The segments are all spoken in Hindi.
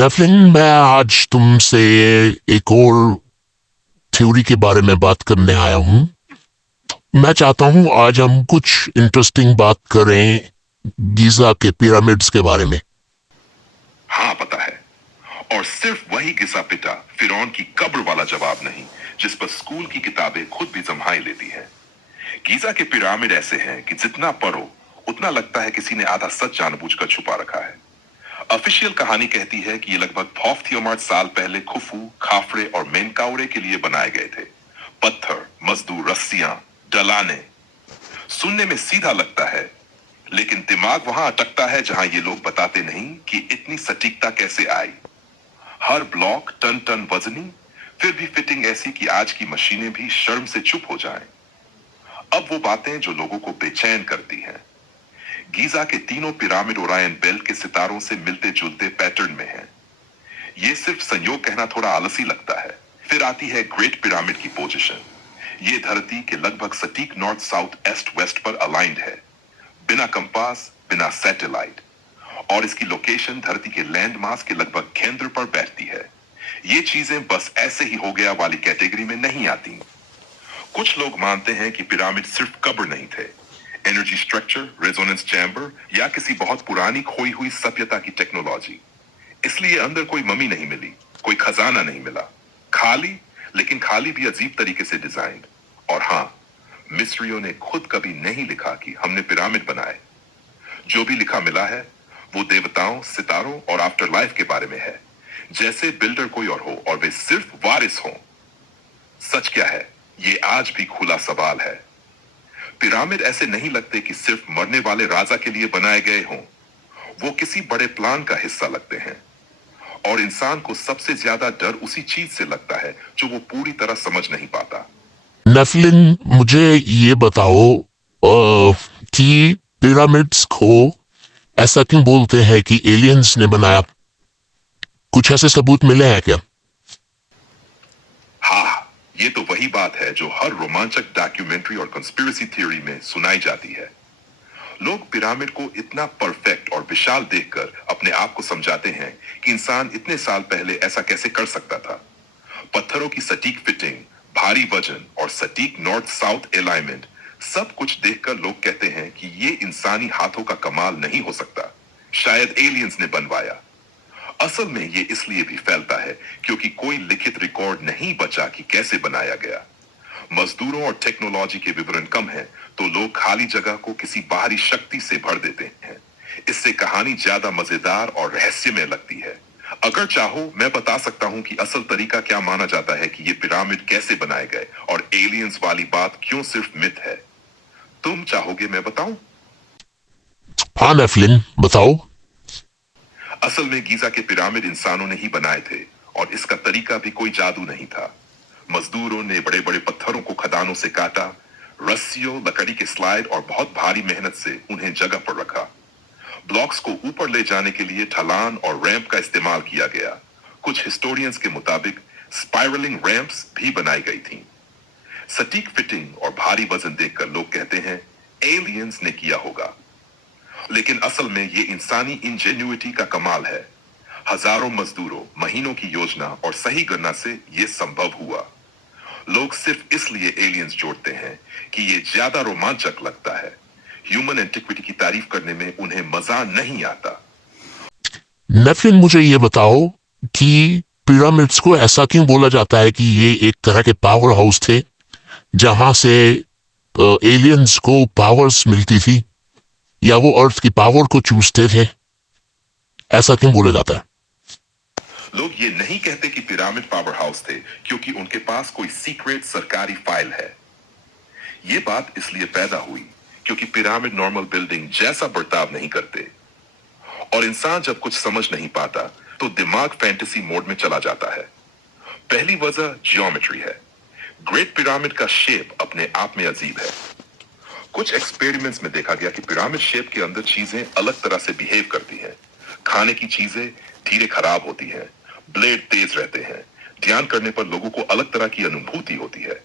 नफलिन, मैं आज तुमसे एक और थ्योरी के बारे में बात करने आया हूँ। मैं चाहता हूँ आज हम कुछ इंटरेस्टिंग बात करें गीजा के पिरामिड्स के बारे में। हाँ पता है, और सिर्फ वही घिसा पिटा फिरौन की कब्र वाला जवाब नहीं, जिस पर स्कूल की किताबें खुद भी जम्हाई लेती हैं। गीजा के पिरामिड ऐसे हैं कि जितना पढ़ो उतना लगता है किसी ने आधा सच जानबूझकर छुपा रखा है। ऑफिशियल कहानी कहती है कि ये लगभग 5,000 साल पहले खुफू, खाफरे और मेनकाउरे के लिए बनाए गए थे। पत्थर, मजदूर, रस्सियां, ढलाने, सुनने में सीधा लगता है, लेकिन दिमाग वहां अटकता है जहां ये लोग बताते नहीं कि इतनी सटीकता कैसे आई। हर ब्लॉक टन टन वजनी, फिर भी फिटिंग ऐसी कि आज की मशीनें भी शर्म से चुप हो जाएं। अब वो बातें जो लोगों को बेचैन करती हैं। गीजा के तीनों पिरामिड ओरायन बेल्ट के सितारों से मिलते जुलते पैटर्न में हैं। ये सिर्फ संयोग कहना थोड़ा आलसी लगता है। फिर आती है ग्रेट पिरामिड की पोजीशन। ये धरती के लगभग सटीक नॉर्थ साउथ ईस्ट वेस्ट पर अलाइंड है, बिना कंपास, बिना सैटेलाइट, और इसकी लोकेशन धरती के लैंड मास के लगभग केंद्र पर बैठती है। ये चीजें बस ऐसे ही हो गया वाली कैटेगरी में नहीं आती। कुछ लोग मानते हैं कि पिरामिड सिर्फ कब्र नहीं थे, एनर्जी स्ट्रक्चर, रेजोनेंस चैम्बर या किसी बहुत पुरानी खोई हुई सभ्यता की टेक्नोलॉजी। इसलिए अंदर कोई ममी नहीं मिली, कोई खजाना नहीं मिला, खाली, लेकिन खाली भी अजीब तरीके से डिजाइन। और हाँ, मिस्रियों ने खुद कभी नहीं लिखा कि हमने पिरामिड बनाए। जो भी लिखा मिला है वो देवताओं, सितारों और आफ्टर लाइफ के बारे में है, जैसे बिल्डर कोई और हो और वे सिर्फ वारिस हों। सच क्या है, ये आज भी खुला सवाल है। पिरामिड ऐसे नहीं लगते कि सिर्फ मरने वाले राजा के लिए बनाए गए हों, वो किसी बड़े प्लान का हिस्सा लगते हैं। और इंसान को सबसे ज्यादा डर उसी चीज से लगता है जो वो पूरी तरह समझ नहीं पाता। नफलिन, मुझे ये बताओ कि पिरामिड्स को ऐसा क्यों बोलते हैं कि एलियंस ने बनाया? कुछ ऐसे सबूत मिले हैं क्या? हाँ, ये तो वही बात है जो हर रोमांचक डॉक्यूमेंट्री और कंस्पिरेसी थ्योरी में सुनाई जाती है। लोग पिरामिड को इतना परफेक्ट और विशाल देखकर अपने आप को समझाते हैं कि इंसान इतने साल पहले ऐसा कैसे कर सकता था। पत्थरों की सटीक फिटिंग, भारी वजन और सटीक नॉर्थ साउथ अलाइनमेंट, सब कुछ देखकर लोग कहते हैं कि ये इंसानी हाथों का कमाल नहीं हो सकता, शायद एलियंस ने बनवाया। असल में ये इसलिए भी फैलता है क्योंकि कोई लिखित रिकॉर्ड नहीं बचा कि कैसे बनाया गया। मजदूरों और टेक्नोलॉजी के विवरण कम है, तो लोग खाली जगह को किसी बाहरी शक्ति से भर देते हैं। इससे कहानी ज्यादा मजेदार और रहस्यमय लगती है। अगर चाहो मैं बता सकता हूं कि असल तरीका क्या माना जाता है कि ये पिरामिड कैसे बनाए गए और एलियंस वाली बात क्यों सिर्फ मिथ है। तुम चाहोगे मैं बताऊं? हाँ नफलिन, बताओ। असल में गीजा के पिरामिड इंसानों ने ही बनाए थे, और इसका तरीका भी कोई जादू नहीं था। मजदूरों ने बड़े बड़े पत्थरों को खदानों से काटा, रस्सियों, लकड़ी के स्लाइड और बहुत भारी मेहनत से उन्हें जगह पर रखा। ब्लॉक्स को ऊपर ले जाने के लिए ढलान और रैंप का इस्तेमाल किया गया। कुछ हिस्टोरियंस के मुताबिक स्पाइरलिंग रैंप्स भी बनाई गई थीं। सटीक फिटिंग और भारी वजन देखकर लोग कहते हैं एलियंस ने किया होगा, लेकिन असल में ये इंसानी इंजेन्युइटी का कमाल है। हजारों मजदूरों, महीनों की योजना और सही गणना से यह संभव हुआ। लोग सिर्फ इसलिए एलियंस जोड़ते हैं कि ये ज्यादा रोमांचक लगता है। ह्यूमन एंटिक्विटी की तारीफ करने में उन्हें मजा नहीं आता। नफलिन, मुझे ये बताओ कि पिरामिड्स को ऐसा क्यों बोला जाता है कि ये एक तरह के पावर हाउस थे जहां से एलियंस को पावर्स मिलती थी, या वो अर्थ की पावर को चूसते थे? ऐसा क्यों बोला जाता है? लोग ये नहीं कहते कि पिरामिड पावर हाउस थे क्योंकि उनके पास कोई सीक्रेट सरकारी फाइल है। ये बात इसलिए पैदा हुई क्योंकि पिरामिड नॉर्मल बिल्डिंग जैसा बर्ताव नहीं करते, और इंसान जब कुछ समझ नहीं पाता तो दिमाग फैंटेसी मोड में चला जाता है। पहली वजह जियोमेट्री है। ग्रेट पिरामिड का शेप अपने आप में अजीब है। कुछ एक्सपेरिमेंट्स में देखा गया कि पिरामिड शेप के अंदर चीजें अलग तरह से बिहेव करती हैं। खाने की चीजें धीरे खराब होती हैं, ब्लेड तेज रहते हैं, ध्यान करने पर लोगों को अलग तरह की अनुभूति होती है।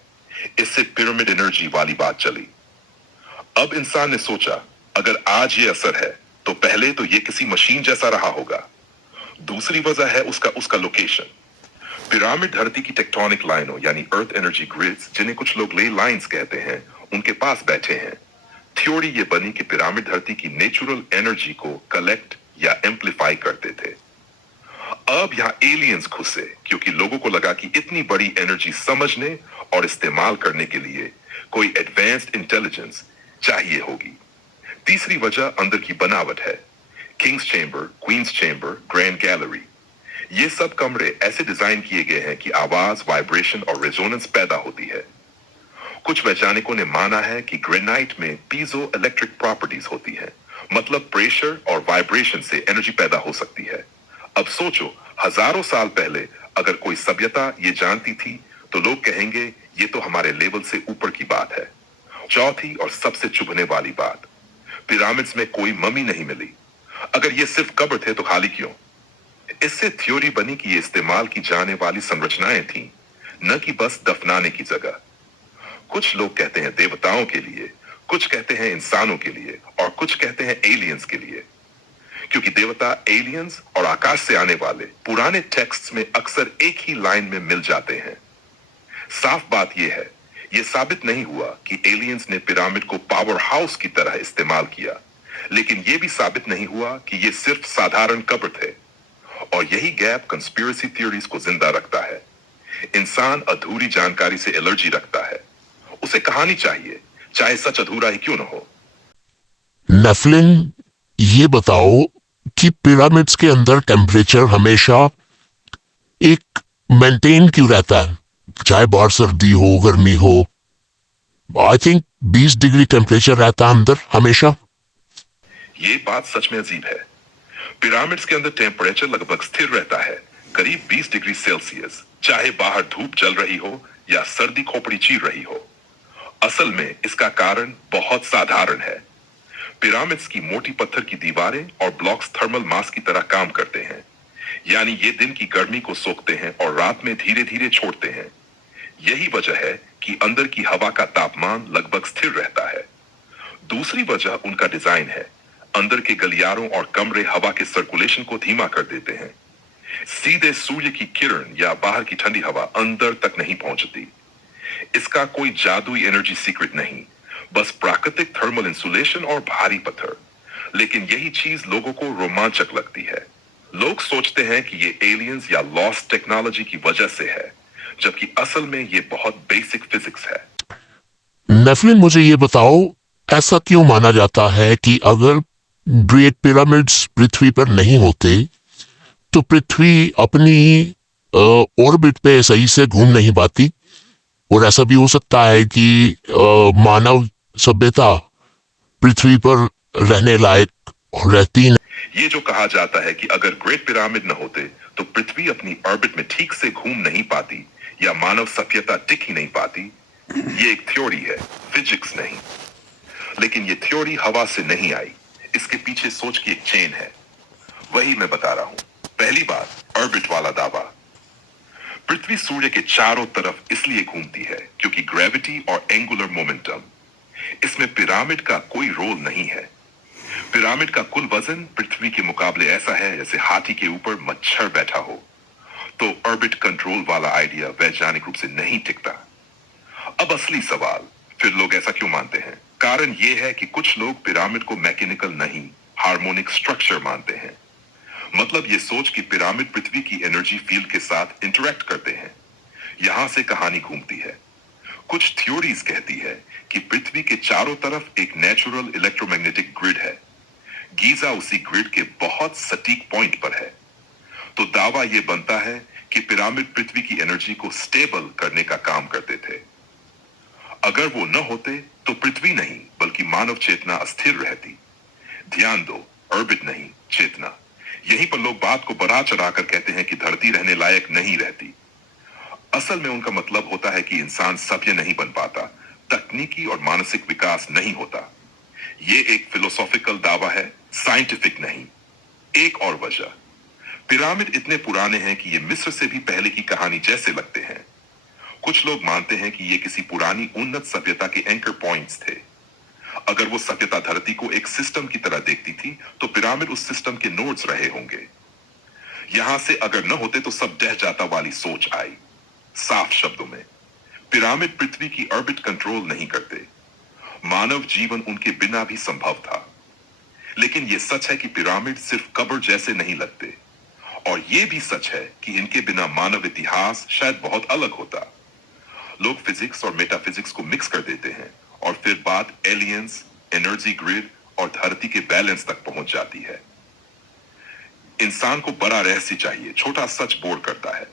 इससे पिरामिड एनर्जी वाली बात चली। अब इंसान ने सोचा, अगर आज ये असर है तो पहले तो ये किसी मशीन जैसा रहा होगा। दूसरी वजह है उसका उसका लोकेशन। पिरामिड धरती की टेक्टोनिक लाइनों यानी अर्थ एनर्जी ग्रिड्स, जिन्हें कुछ लोग ले लाइंस कहते हैं, उनके पास बैठे हैं। थ्योरी ये बनी कि पिरामिड धरती की नेचुरल एनर्जी को कलेक्ट या एम्पलीफाई करते थे। अब यहां एलियंस घुसे क्योंकि लोगों को लगा कि इतनी बड़ी एनर्जी समझने और इस्तेमाल करने के लिए कोई एडवांस्ड इंटेलिजेंस चाहिए होगी। तीसरी वजह अंदर की बनावट है। King's chamber, queen's chamber, grand gallery, ये सब कमरे ऐसे डिजाइन किए गए हैं कि आवाज, वाइब्रेशन और रेजोनेंस पैदा होती है। कुछ वैज्ञानिकों ने माना है कि ग्रेनाइट में पीजो इलेक्ट्रिक प्रॉपर्टीज होती हैं, मतलब प्रेशर और वाइब्रेशन से एनर्जी पैदा हो सकती है। अब सोचो, हजारों साल पहले अगर कोई सभ्यता ये जानती थी तो लोग कहेंगे ये तो हमारे लेवल से ऊपर की बात है। चौथी और सबसे चुभने वाली बात, पिरामिड्स में कोई मम्मी नहीं मिली। अगर ये सिर्फ कब्र थे तो खाली क्यों? इससे थ्योरी बनी कि ये इस्तेमाल की जाने वाली संरचनाएं थीं, न कि बस दफनाने की जगह। कुछ लोग कहते हैं देवताओं के लिए, कुछ कहते हैं इंसानों के लिए और कुछ कहते हैं एलियंस के लिए। क्योंकि देवता, एलियंस और आकाश से आने वाले पुराने टेक्स्ट्स में अक्सर एक ही लाइन में मिल जाते हैं। साफ बात यह है, यह साबित नहीं हुआ कि एलियंस ने पिरामिड को पावर हाउस की तरह इस्तेमाल किया, लेकिन यह भी साबित नहीं हुआ कि यह सिर्फ साधारण कब्र थे। और यही गैप कंस्पिरेसी थ्योरीज को जिंदा रखता है। इंसान अधूरी जानकारी से एलर्जी रखता है, उसे कहानी चाहिए, चाहे सच अधूरा ही क्यों न हो। नेफलिन, ये बताओ कि पिरामिड्स के अंदर टेम्परेचर हमेशा एक मेंटेन क्यों रहता है, चाहे बाहर सर्दी हो, गर्मी हो। आई थिंक 20 डिग्री टेम्परेचर रहता है अंदर हमेशा। ये बात सच में अजीब है। पिरामिड्स के अंदर टेम्परेचर लगभग स्थिर रहता है, करीब 20 डिग्री सेल्सियस, चाहे बाहर धूप जल रही हो या सर्दी खोपड़ी चीर रही हो। असल में इसका कारण बहुत साधारण है। पिरामिड्स की मोटी पत्थर की दीवारें और ब्लॉक्स थर्मल मास की तरह काम करते हैं, यानी ये दिन की गर्मी को सोखते हैं और रात में धीरे धीरे छोड़ते हैं। यही वजह है कि अंदर की हवा का तापमान लगभग स्थिर रहता है। दूसरी वजह उनका डिजाइन है। अंदर के गलियारों और कमरे हवा के सर्कुलेशन को धीमा कर देते हैं। सीधे सूर्य की किरण या बाहर की ठंडी हवा अंदर तक नहीं पहुंचती। इसका कोई जादुई एनर्जी सीक्रेट नहीं, बस प्राकृतिक थर्मल इंसुलेशन और भारी पत्थर। लेकिन यही चीज लोगों को रोमांचक लगती है। लोग सोचते हैं कि ये एलियंस या लॉस्ट टेक्नोलॉजी की वजह से है, जबकि असल में ये बहुत बेसिक फिजिक्स है। नेफलिन, मुझे ये बताओ, ऐसा क्यों माना जाता है कि अगर ग्रेट पिरामिड्स पृथ्वी पर नहीं होते तो पृथ्वी अपनी ऑर्बिट पे सही से घूम नहीं पाती, और ऐसा भी हो सकता है कि मानव सभ्यता पृथ्वी पर रहने लायक रहती नहीं। ये जो कहा जाता है कि अगर ग्रेट पिरामिड न होते तो पृथ्वी अपनी ऑर्बिट में ठीक से घूम नहीं पाती या मानव सभ्यता टिक ही नहीं पाती, ये एक थ्योरी है, फिजिक्स नहीं। लेकिन ये थ्योरी हवा से नहीं आई, इसके पीछे सोच की एक चेन है। वही मैं बता रहा हूं। पहली बात, ऑर्बिट वाला दावा। पृथ्वी सूर्य के चारों तरफ इसलिए घूमती है क्योंकि ग्रेविटी और एंगुलर मोमेंटम। इसमें पिरामिड का कोई रोल नहीं है। पिरामिड का कुल वजन पृथ्वी के मुकाबले ऐसा है जैसे हाथी के ऊपर मच्छर बैठा हो। तो ऑर्बिट कंट्रोल वाला आइडिया वैज्ञानिक रूप से नहीं टिकता। अब असली सवाल, फिर लोग ऐसा क्यों मानते हैं? कारण यह है कि कुछ लोग पिरामिड को मैकेनिकल नहीं, हार्मोनिक स्ट्रक्चर मानते हैं। मतलब ये सोच कि पिरामिड पृथ्वी की एनर्जी फील्ड के साथ इंटरेक्ट करते हैं। यहां से कहानी घूमती है। कुछ थ्योरीज कहती है कि पृथ्वी के चारों तरफ एक नेचुरल इलेक्ट्रोमैग्नेटिक ग्रिड है। गीजा उसी ग्रिड के बहुत सटीक पॉइंट पर है। तो दावा यह बनता है कि पिरामिड पृथ्वी की एनर्जी को स्टेबल करने का काम करते थे। अगर वो न होते तो पृथ्वी नहीं बल्कि मानव चेतना अस्थिर रहती। ध्यान दो, ऑर्बिट नहीं, चेतना। यहीं पर लोग बात को बढ़ा चढ़ाकर कहते हैं कि धरती रहने लायक नहीं रहती। असल में उनका मतलब होता है कि इंसान सभ्य नहीं बन पाता, तकनीकी और मानसिक विकास नहीं होता। ये एक फिलोसॉफिकल दावा है, साइंटिफिक नहीं। एक और वजह, पिरामिड इतने पुराने हैं कि ये मिस्र से भी पहले की कहानी जैसे लगते हैं। कुछ लोग मानते हैं कि ये किसी पुरानी उन्नत सभ्यता के एंकर पॉइंट्स थे। अगर वो सभ्यता धरती को एक सिस्टम की तरह देखती थी तो पिरामिड उस सिस्टम के नोड्स रहे होंगे। यहां से अगर न होते तो सब ढह जाता वाली सोच आई। साफ शब्दों में पिरामिड पृथ्वी की ऑर्बिट कंट्रोल नहीं करते। मानव जीवन उनके बिना भी संभव था। लेकिन यह सच है कि पिरामिड सिर्फ कब्र जैसे नहीं लगते, और यह भी सच है कि इनके बिना मानव इतिहास शायद बहुत अलग होता। लोग फिजिक्स और मेटाफिजिक्स को मिक्स कर देते हैं और फिर बात एलियंस, एनर्जी ग्रिड और धरती के बैलेंस तक पहुंच जाती है। इंसान को बड़ा रहस्य चाहिए, छोटा सच बोर करता है।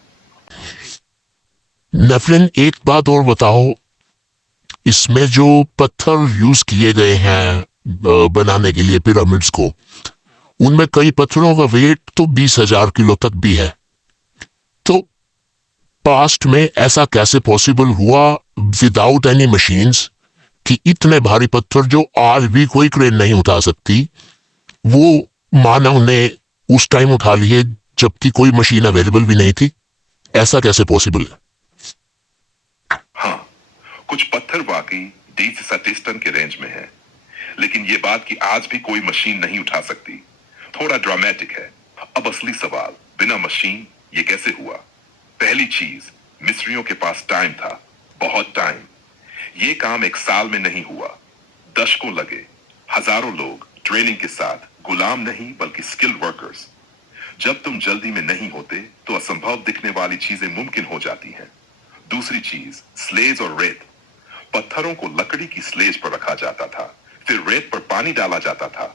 नेफलिन, एक बात और बताओ, इसमें जो पत्थर यूज किए गए हैं बनाने के लिए पिरामिड्स को, उनमें कई पत्थरों का वेट तो 20,000 किलो तक भी है। तो पास्ट में ऐसा कैसे पॉसिबल हुआ विदाउट एनी मशीन्स कि इतने भारी पत्थर जो आज भी कोई क्रेन नहीं उठा सकती, वो मानव ने उस टाइम उठा लिए जबकि कोई मशीन अवेलेबल भी नहीं थी? ऐसा कैसे पॉसिबल है? हाँ, कुछ पत्थर वाकई 20 से 30 टन के रेंज में है, लेकिन यह बात कि आज भी कोई मशीन नहीं उठा सकती थोड़ा ड्रामेटिक है। अब असली सवाल, बिना मशीन ये कैसे हुआ? पहली चीज, मिस्रियों के पास टाइम था, बहुत टाइम। ये काम एक साल में नहीं हुआ, दशकों लगे। हजारों लोग ट्रेनिंग के साथ, गुलाम नहीं बल्कि स्किल्ड वर्कर्स। जब तुम जल्दी में नहीं होते तो असंभव दिखने वाली चीजें मुमकिन हो जाती हैं। दूसरी चीज, स्लेज और रेत। पत्थरों को लकड़ी की स्लेज पर रखा जाता था, फिर रेत पर पानी डाला जाता था।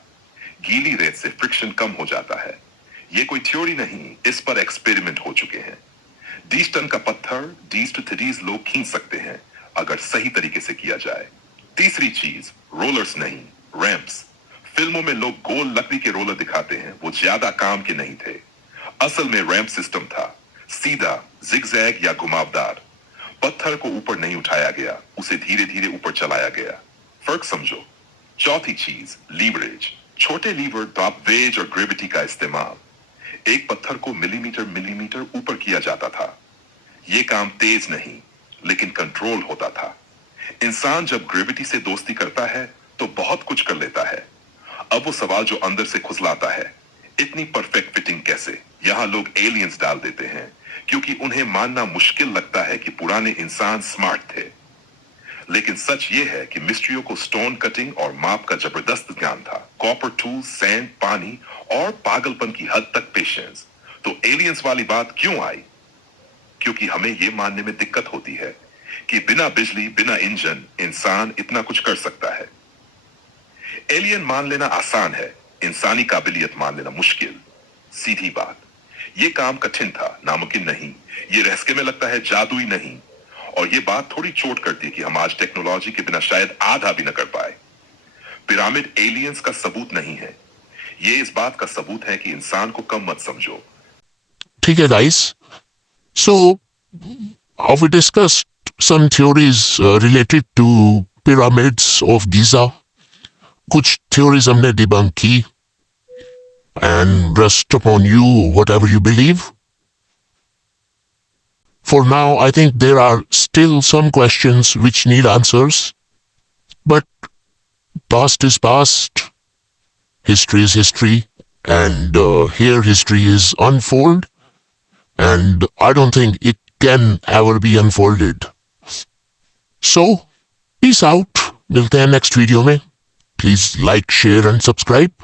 गीली रेत से फ्रिक्शन कम हो जाता है। यह कोई थ्योरी नहीं, इस पर एक्सपेरिमेंट हो चुके हैं। 20 टन का पत्थर 20 to 30 लोग खींच सकते हैं अगर सही तरीके से किया जाए। तीसरी चीज, रोलर्स नहीं, रैंप्स। फिल्मों में लोग गोल लकड़ी के रोलर दिखाते हैं, वो ज्यादा काम के नहीं थे। असल में रैंप सिस्टम था, सीधा, जिगजैग या घुमावदार। पत्थर को ऊपर नहीं उठाया गया, उसे धीरे धीरे ऊपर चलाया गया। फर्क समझो। चौथी चीज, लीवरेज। छोटे लीवर, तो आप वेज और ग्रेविटी का इस्तेमाल। एक पत्थर को मिलीमीटर मिलीमीटर ऊपर किया जाता था। यह काम तेज नहीं, लेकिन कंट्रोल होता था। इंसान जब ग्रेविटी से दोस्ती करता है तो बहुत कुछ कर लेता है। अब वो सवाल जो अंदर से खुजलाता है, इतनी परफेक्ट फिटिंग कैसे? यहां लोग एलियंस डाल देते हैं क्योंकि उन्हें मानना मुश्किल लगता है कि पुराने इंसान स्मार्ट थे। लेकिन सच ये है कि मिस्ट्रियों को स्टोन कटिंग और माप का जबरदस्त ज्ञान था। कॉपर टूल, सैंड, पानी और पागलपन की हद तक पेशेंस। तो एलियंस वाली बात क्यों आई? क्योंकि हमें यह मानने में दिक्कत होती है कि बिना बिजली, बिना इंजन इंसान इतना कुछ कर सकता है। एलियन मान लेना आसान है, इंसानी काबिलियत मान लेना मुश्किल। सीधी बात, यह काम कठिन था, नामुमकिन नहीं। यह रहस्य में लगता है जादुई नहीं। और यह बात थोड़ी चोट करती है कि हम आज टेक्नोलॉजी के बिना शायद आधा भी न कर पाए। पिरामिड एलियंस का सबूत नहीं है, यह इस बात का सबूत है कि इंसान को कम मत समझो। ठीक है guys, so how we discussed some theories related to pyramids of Giza. कुछ theories हमने debunk की, and rest upon you whatever you believe. For now, I think there are still some questions which need answers, but past is past, history is history, and here history is unfold, and I don't think it can ever be unfolded. So, peace out. मिलते हैं next video में. Please like, share and subscribe.